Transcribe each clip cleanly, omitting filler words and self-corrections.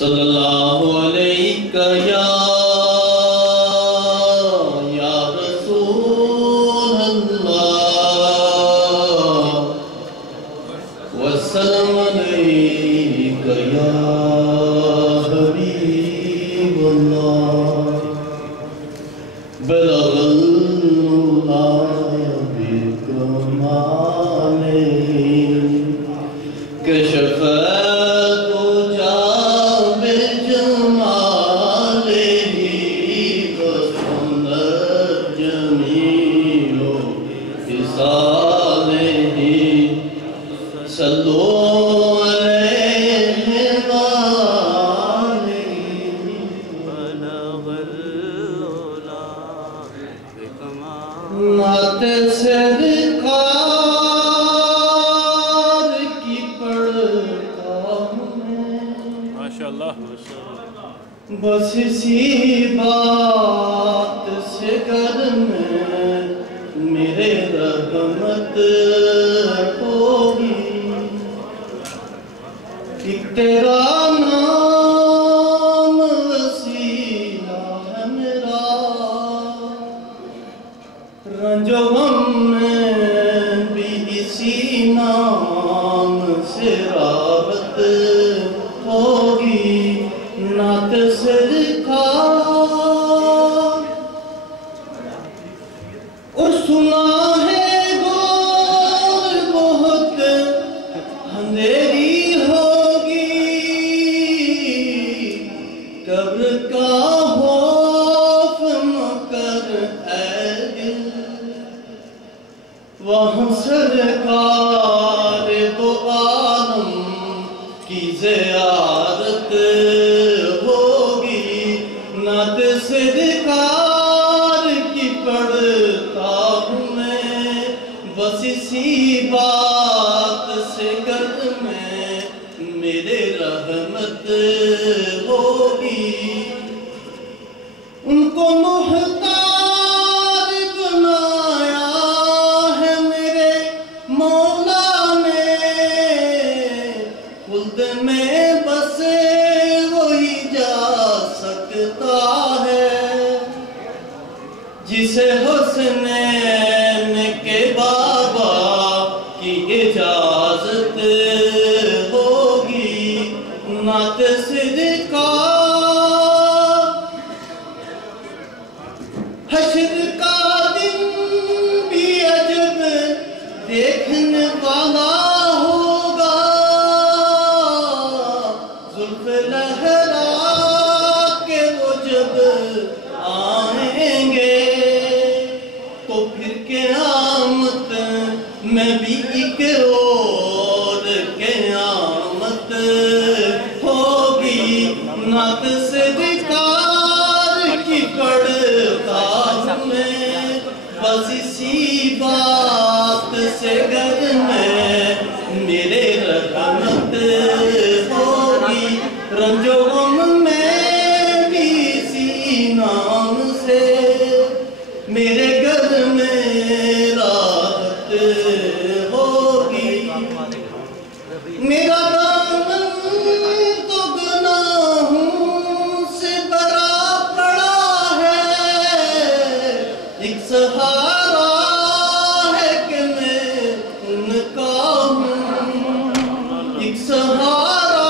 صلی اللہ علیہ یا رسول اللہ وسلم علیک یا حبیب اللہ بلغ العلا بکمالہ کشف نعت سرکار کی پڑھتا ہوں ماشاءاللہ بس اسی بات سے گھر میں میرے رحمت ہوگی ایک تیرا نام وسیلہ ہے میرا رنج و غم میں بھی اسی نام سے راحت ہوگی نعت سرکار اور سنا ہے گور بہت اندھیری ہوگی قبر کا خوف نہ کر اے دل وہاں سرکار دو عالم کی زیارت ہوگی نعت سرکار کی پڑھتا ہوں میں بس اسی بات سے گھر میں میرے رحمت ہوگی ان کو محتاج بنایا ہے میرے مولا نے خلد میں بسے وہی جا سکتا ہے جسے حسنین کے بابا کی اجازت ہوگی نعت سرکار حشر کا دن بھی عجب دیکھنے والا ہوگا زلف لہرا کے وہ جب آئیں گے تو پھر قیامت میں بھی ایک اور قیامت ہوگی نعت سرکار کی پڑھتا ہوں میں بس اسی بات سے گھر میں میرے رحمت ہوگی رنج و غم میں بھی اسی نام سے میرے گھر میں راحت ہوگی میرا دامن تو گناہوں سے بھرا پڑا ہے ایک سہارا ہے کہ میں ان کا ہوں ایک سہارا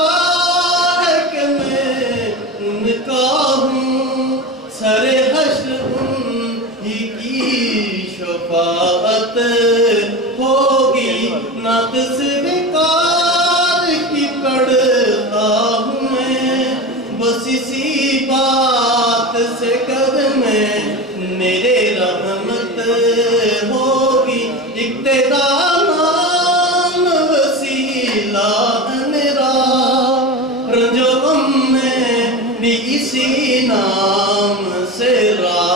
ہے کہ میں ان کا ہوں سر حشر ہی کی شفاعت ہوگی نعت سرکار کی پڑھتا ہوں میں بس اسی بات سے گھر میں میرے رحمت ہوگی ایک تیرا نام وسیلہ ہے میرا رنج و غم میں بھی اسی نام سے راحت